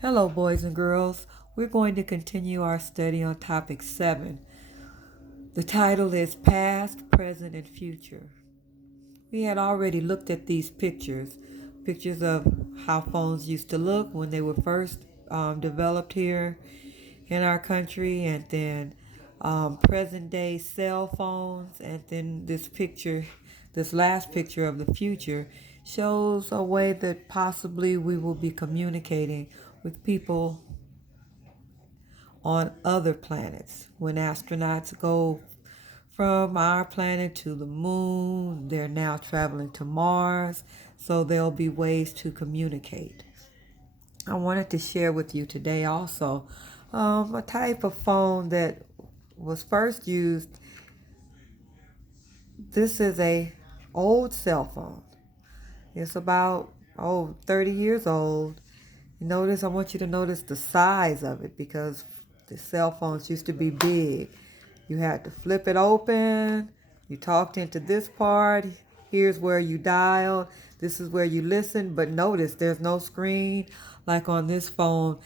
Hello, boys and girls. We're going to continue our study on topic 7. The title is Past, Present, and Future. We had already looked at these pictures of how phones used to look when they were first developed here in our country, and then present day cell phones, and then this last picture of the future, shows a way that possibly we will be communicating with people on other planets. When astronauts go from our planet to the moon, they're now traveling to Mars, so there'll be ways to communicate. I wanted to share with you today also a type of phone that was first used. This is a old cell phone. It's about 30 years old. I want you to notice the size of it because the cell phones used to be big. You had to flip it open. You talked into this part. Here's where you dialed. This is where you listen. But notice there's no screen like on this phone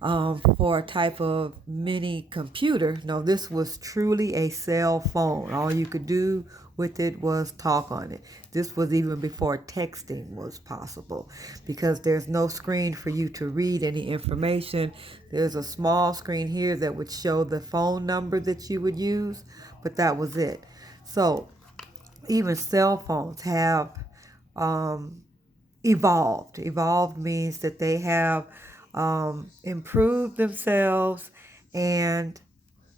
for a type of mini computer. No, this was truly a cell phone. All you could do with it was talk on it. This was even before texting was possible because there's no screen for you to read any information. There's a small screen here that would show the phone number that you would use, but that was it. So even cell phones have evolved. Evolved means that they have improved themselves, and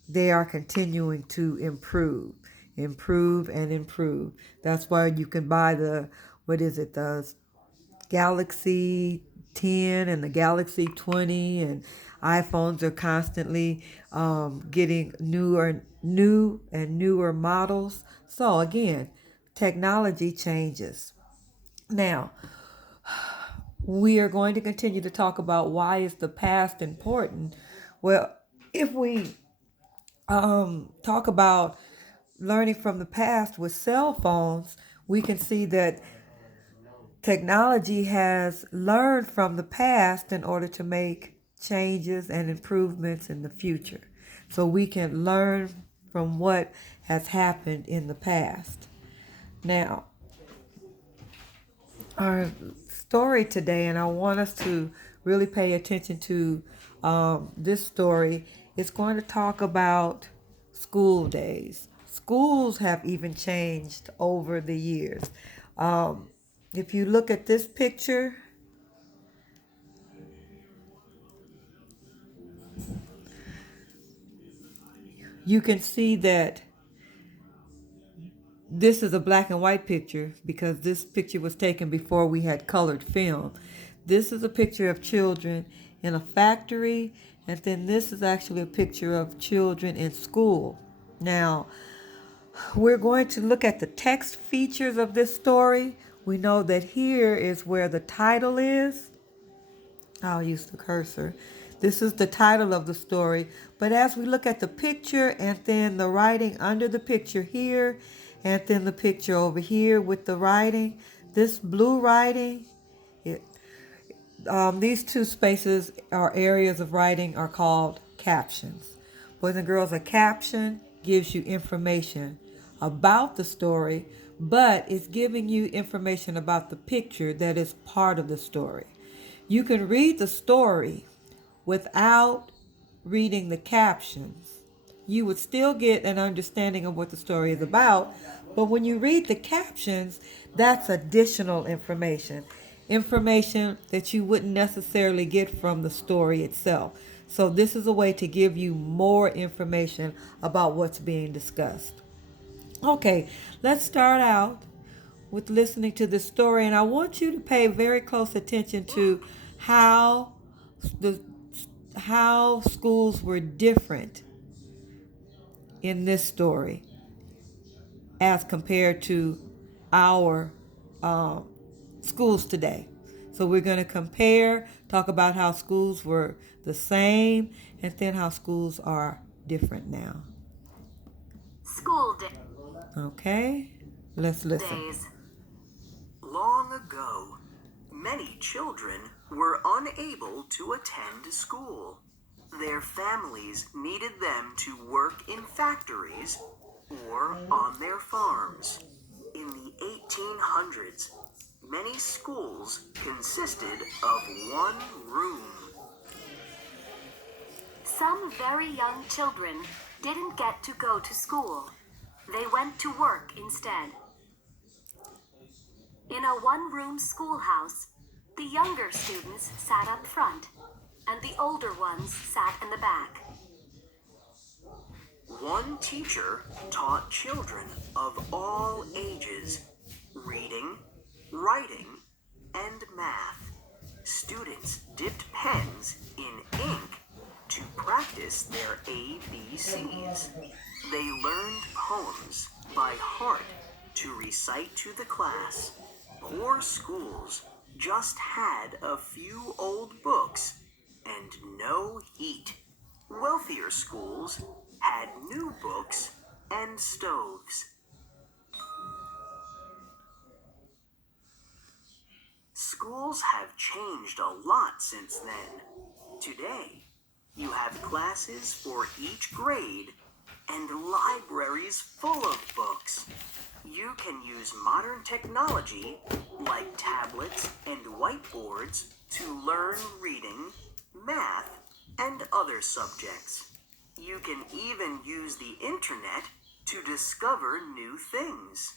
they are continuing to improve and improve. That's why you can buy the Galaxy 10 and the Galaxy 20, and iPhones are constantly getting new and newer models. So again, technology changes. Now, we are going to continue to talk about why is the past important. Well, if we talk about learning from the past with cell phones, we can see that technology has learned from the past in order to make changes and improvements in the future. So we can learn from what has happened in the past. Now, our story today, and I want us to really pay attention to this story. It's going to talk about school days. Schools have even changed over the years. If you look at this picture, you can see that this is a black and white picture because this picture was taken before we had colored film. This is a picture of children in a factory, and then this is actually a picture of children in school. Now, we're going to look at the text features of this story. We know that here is where the title is. I'll use the cursor. This is the title of the story. But as we look at the picture and then the writing under the picture here, and then the picture over here with the writing, this blue writing, it, these two spaces or areas of writing are called captions. Boys and girls, a caption gives you information about the story, but it's giving you information about the picture that is part of the story. You can read the story without reading the captions. You would still get an understanding of what the story is about, but when you read the captions, that's additional information. Information that you wouldn't necessarily get from the story itself. So this is a way to give you more information about what's being discussed. Okay, let's start out with listening to the story, and I want you to pay very close attention to how the how schools were different in this story as compared to our um, schools today. So we're going to compare, talk about how schools were the same, and then how schools are different now. School day. Okay, let's listen. Days. Long ago, many children were unable to attend school. Their families needed them to work in factories or on their farms. In the 1800s, many schools consisted of one room. Some very young children didn't get to go to school. They went to work instead. In a one-room schoolhouse, the younger students sat up front, and the older ones sat in the back. One teacher taught children of all ages reading, writing, and math. Students dipped pens in ink to practice their ABCs. They learned poems by heart to recite to the class. Poor schools just had a few old books and no heat. Wealthier schools had new books and stoves. Schools have changed a lot since then. Today, you have classes for each grade and libraries full of books. You can use modern technology like tablets and whiteboards to learn reading, math, and other subjects. You can even use the internet to discover new things.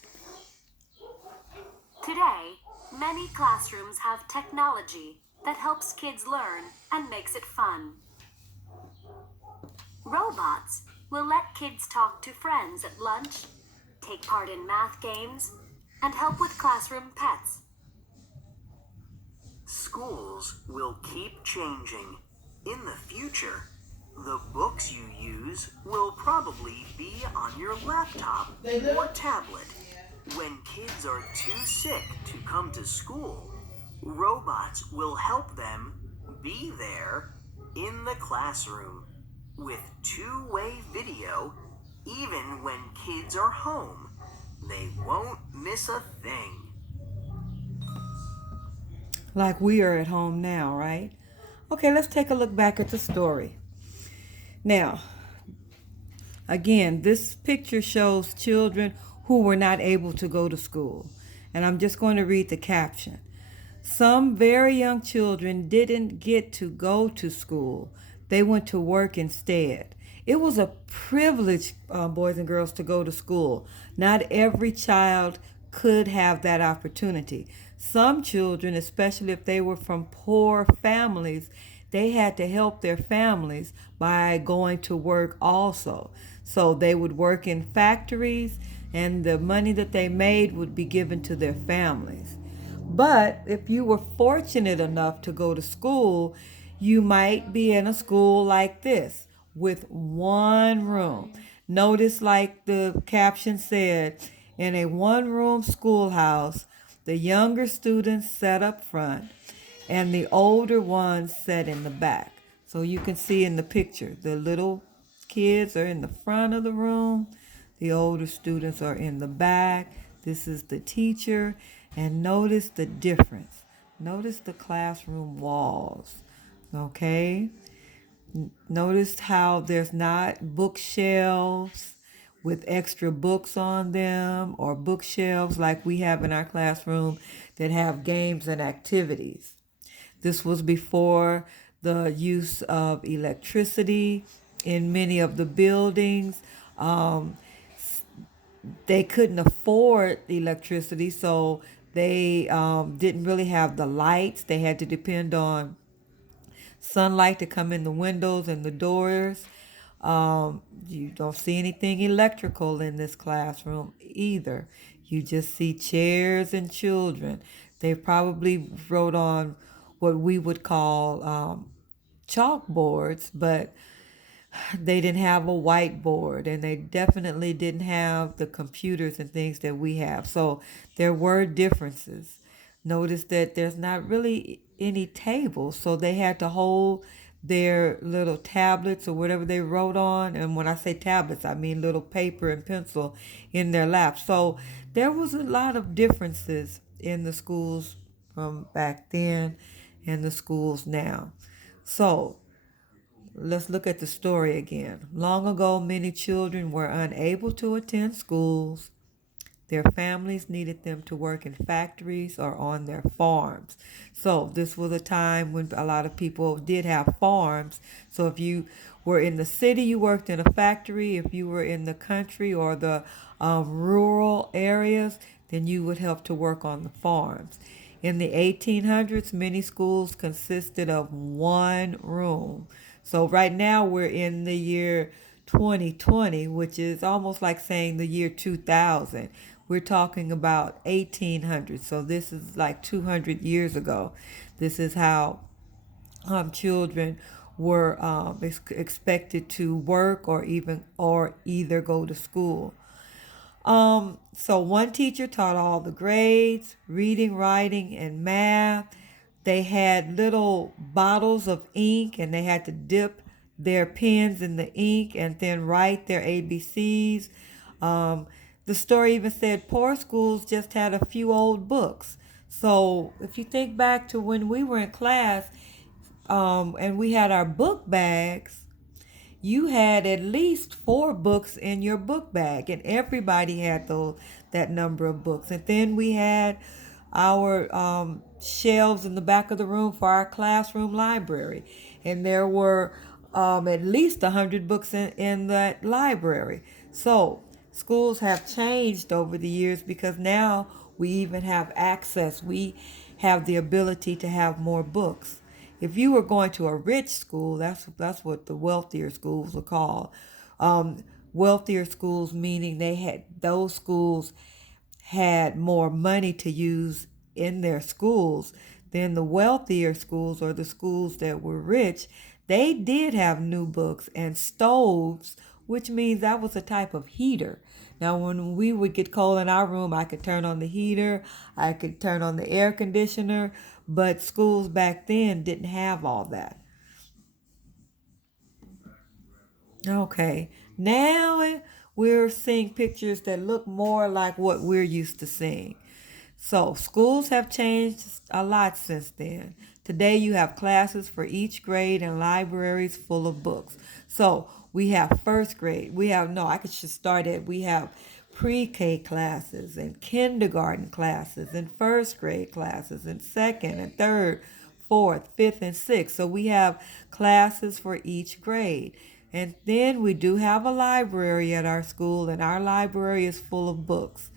Today, many classrooms have technology that helps kids learn and makes it fun. Robots will let kids talk to friends at lunch, take part in math games, and help with classroom pets. Schools will keep changing. In the future, the books you use will probably be on your laptop or tablet. When kids are too sick to come to school, robots will help them be there in the classroom with two-way video. Even when kids are home, they won't miss a thing. Like we are at home now, right? Okay, let's take a look back at the story. Now, again, this picture shows children who were not able to go to school. And I'm just going to read the caption. Some very young children didn't get to go to school. They went to work instead. It was a privilege, boys and girls, to go to school. Not every child could have that opportunity. Some children, especially if they were from poor families, they had to help their families by going to work also. So they would work in factories, and the money that they made would be given to their families. But if you were fortunate enough to go to school, you might be in a school like this with one room. Notice, like the caption said, in a one room schoolhouse, the younger students sat up front and the older ones sat in the back. So you can see in the picture, the little kids are in the front of the room, the older students are in the back. This is the teacher, and notice the difference. Notice the classroom walls, okay? Notice how there's not bookshelves with extra books on them or bookshelves like we have in our classroom that have games and activities. This was before the use of electricity in many of the buildings. They couldn't afford electricity, so they didn't really have the lights. They had to depend on sunlight to come in the windows and the doors. You don't see anything electrical in this classroom either. You just see chairs and children. They probably wrote on what we would call chalkboards, but they didn't have a whiteboard, and they definitely didn't have the computers and things that we have. So there were differences. Notice that there's not really any tables, so they had to hold their little tablets or whatever they wrote on. And when I say tablets, I mean little paper and pencil in their laps. So there was a lot of differences in the schools from back then and the schools now. So let's look at the story again. Long ago, many children were unable to attend schools. Their families needed them to work in factories or on their farms. So this was a time when a lot of people did have farms. So if you were in the city, you worked in a factory. If you were in the country or the rural areas, then you would have to work on the farms. In the 1800s, many schools consisted of one room. So right now we're in the year 2020, which is almost like saying the year 2000. We're talking about 1800. So this is like 200 years ago. This is how children were expected to work or either go to school. So one teacher taught all the grades, reading, writing, and math. They had little bottles of ink and they had to dip their pens in the ink and then write their ABCs. The story even said poor schools just had a few old books. So if you think back to when we were in class and we had our book bags, you had at least 4 books in your book bag, and everybody had that number of books. And then we had our shelves in the back of the room for our classroom library, and there were at least 100 books in that library. So schools have changed over the years because now we even have access. We have the ability to have more books. If you were going to a rich school, that's what the wealthier schools are called. Wealthier schools meaning those schools had more money to use in their schools than the wealthier schools or the schools that were rich. They did have new books and stoves, which means that was a type of heater. Now, when we would get cold in our room, I could turn on the heater, I could turn on the air conditioner, but schools back then didn't have all that. Okay, now we're seeing pictures that look more like what we're used to seeing. So, schools have changed a lot since then. Today, you have classes for each grade and libraries full of books. So, we have first grade. I could just start it. We have pre K classes and kindergarten classes and first grade classes and second and third, fourth, fifth, and sixth. So, we have classes for each grade. And then we do have a library at our school, and our library is full of books.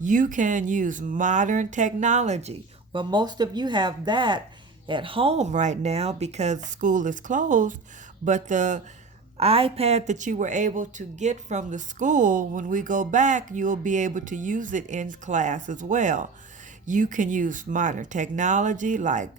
You can use modern technology. Well, most of you have that at home right now because school is closed, but the iPad that you were able to get from the school, when we go back, you'll be able to use it in class as well. You can use modern technology like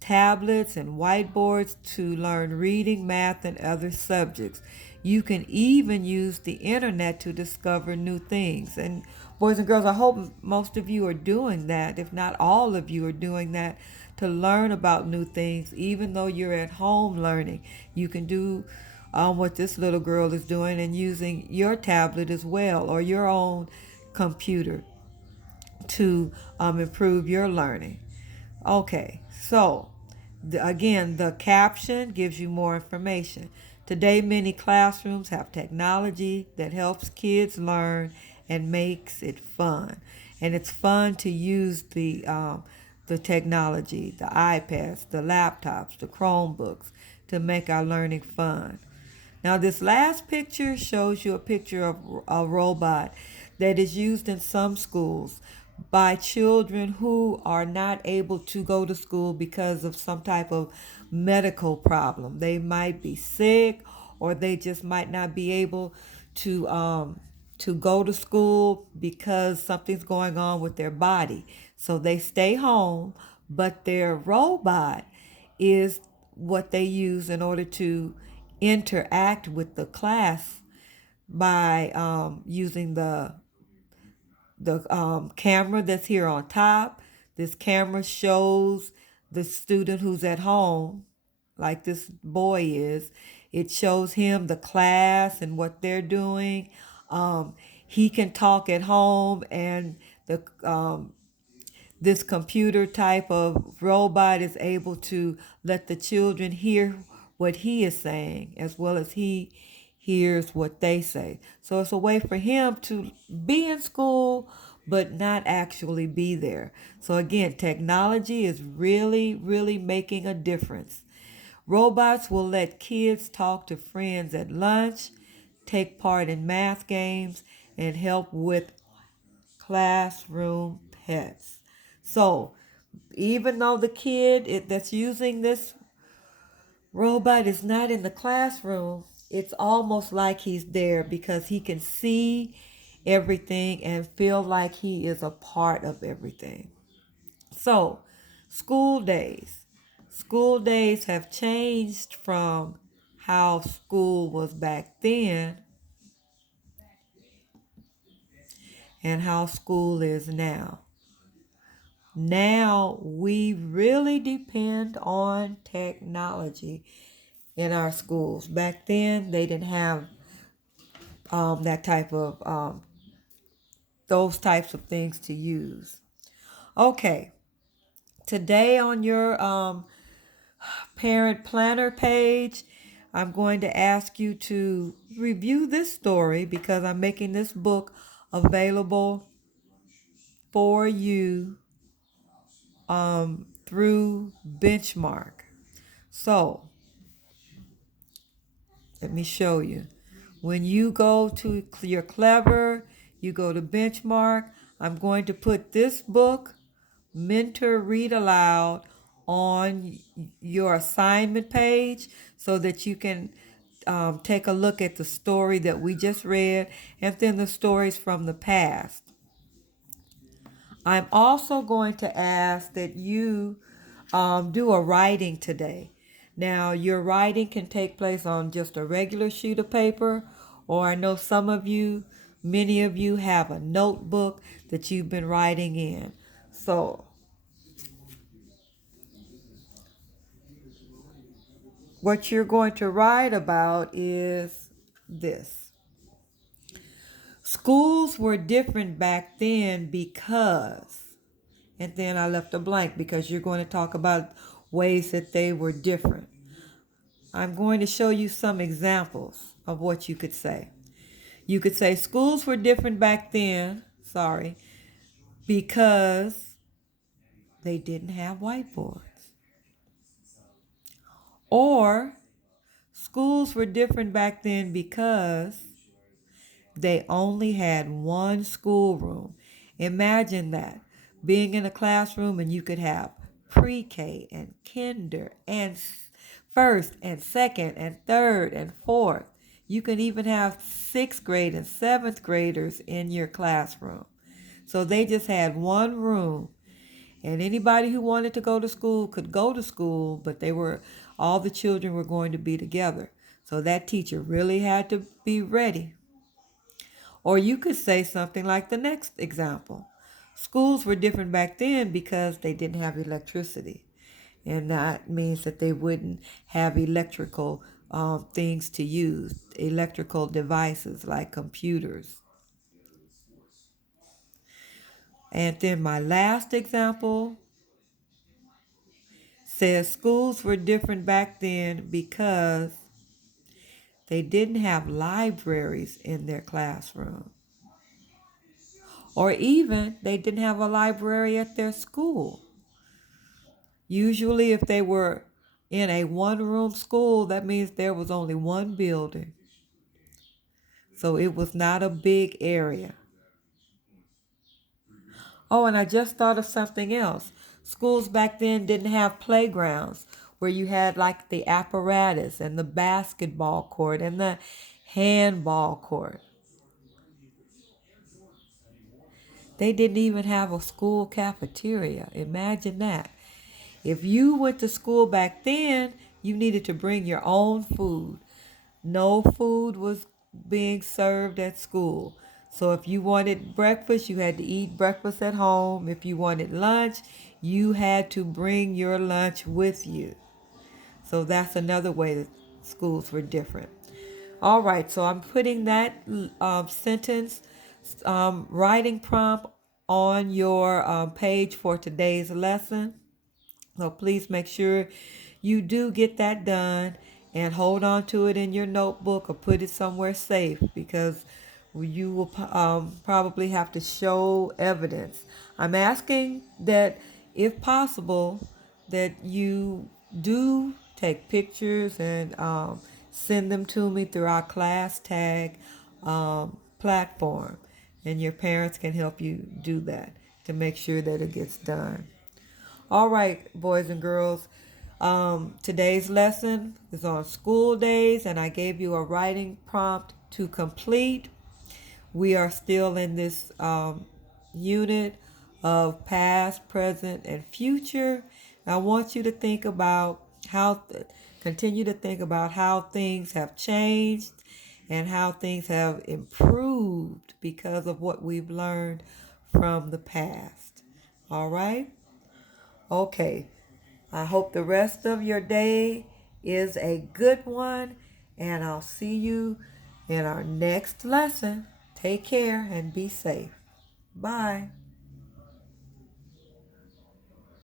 tablets and whiteboards to learn reading, math, and other subjects. You can even use the internet to discover new things. And boys and girls, I hope most of you are doing that, if not all of you are doing that, to learn about new things, even though you're at home learning. You can do what this little girl is doing and using your tablet as well or your own computer to improve your learning. Okay, so again, the caption gives you more information. Today, many classrooms have technology that helps kids learn and makes it fun. And it's fun to use the technology, the iPads, the laptops, the Chromebooks to make our learning fun. Now, this last picture shows you a picture of a robot that is used in some schools by children who are not able to go to school because of some type of medical problem. They might be sick or they just might not be able to go to school because something's going on with their body. So they stay home, but their robot is what they use in order to interact with the class by using the camera that's here on top. This camera shows the student who's at home, like this boy is. It shows him the class and what they're doing. He can talk at home, and this computer type of robot is able to let the children hear what he is saying as well as he hears what they say. So it's a way for him to be in school but not actually be there. So again, technology is really, really making a difference. Robots will let kids talk to friends at lunch, take part in math games, and help with classroom pets. So, even though the kid that's using this robot is not in the classroom, it's almost like he's there because he can see everything and feel like he is a part of everything. So, school days. School days have changed from how school was back then and how school is now. Now we really depend on technology in our schools. Back then, they didn't have that type of those types of things to use. Okay, today on your parent planner page, I'm going to ask you to review this story because I'm making this book available for you through Benchmark. So let me show you. When you go to your Clever, you go to Benchmark. I'm going to put this book, Mentor Read Aloud, on your assignment page so that you can take a look at the story that we just read and then the stories from the past. I'm also going to ask that you do a writing today. Now, your writing can take place on just a regular sheet of paper, or I know some of you, many of you have a notebook that you've been writing in. So, what you're going to write about is this. Schools were different back then because, and then I left a blank because you're going to talk about ways that they were different. I'm going to show you some examples of what you could say. You could say schools were different back then, because they didn't have whiteboards. Or schools were different back then because they only had one schoolroom. Imagine that, being in a classroom and you could have pre-K and kinder and first and second and third and fourth. You can even have 6th grade and 7th graders in your classroom. So they just had one room, and anybody who wanted to go to school could go to school, but all the children were going to be together. So that teacher really had to be ready. Or you could say something like the next example. Schools were different back then because they didn't have electricity. And that means that they wouldn't have electrical things to use, electrical devices like computers. And then my last example says schools were different back then because they didn't have libraries in their classroom. Or even they didn't have a library at their school. Usually if they were in a one-room school, that means there was only one building. So it was not a big area. Oh, and I just thought of something else. Schools back then didn't have playgrounds where you had like the apparatus and the basketball court and the handball court. They didn't even have a school cafeteria. Imagine that. If you went to school back then, you needed to bring your own food. No food was being served at school. So if you wanted breakfast, you had to eat breakfast at home. If you wanted lunch, you had to bring your lunch with you. So that's another way that schools were different. All right, so I'm putting that sentence writing prompt on your page for today's lesson. So please make sure you do get that done and hold on to it in your notebook or put it somewhere safe, because you will probably have to show evidence. I'm asking that, if possible, that you do take pictures and send them to me through our class tag platform, and your parents can help you do that to make sure that it gets done. All right, boys and girls. Today's lesson is on school days, and I gave you a writing prompt to complete. We are still in this unit of past, present, and future. I want you to think about continue to think about how things have changed and how things have improved because of what we've learned from the past. All right? Okay. I hope the rest of your day is a good one, and I'll see you in our next lesson. Take care and be safe. Bye.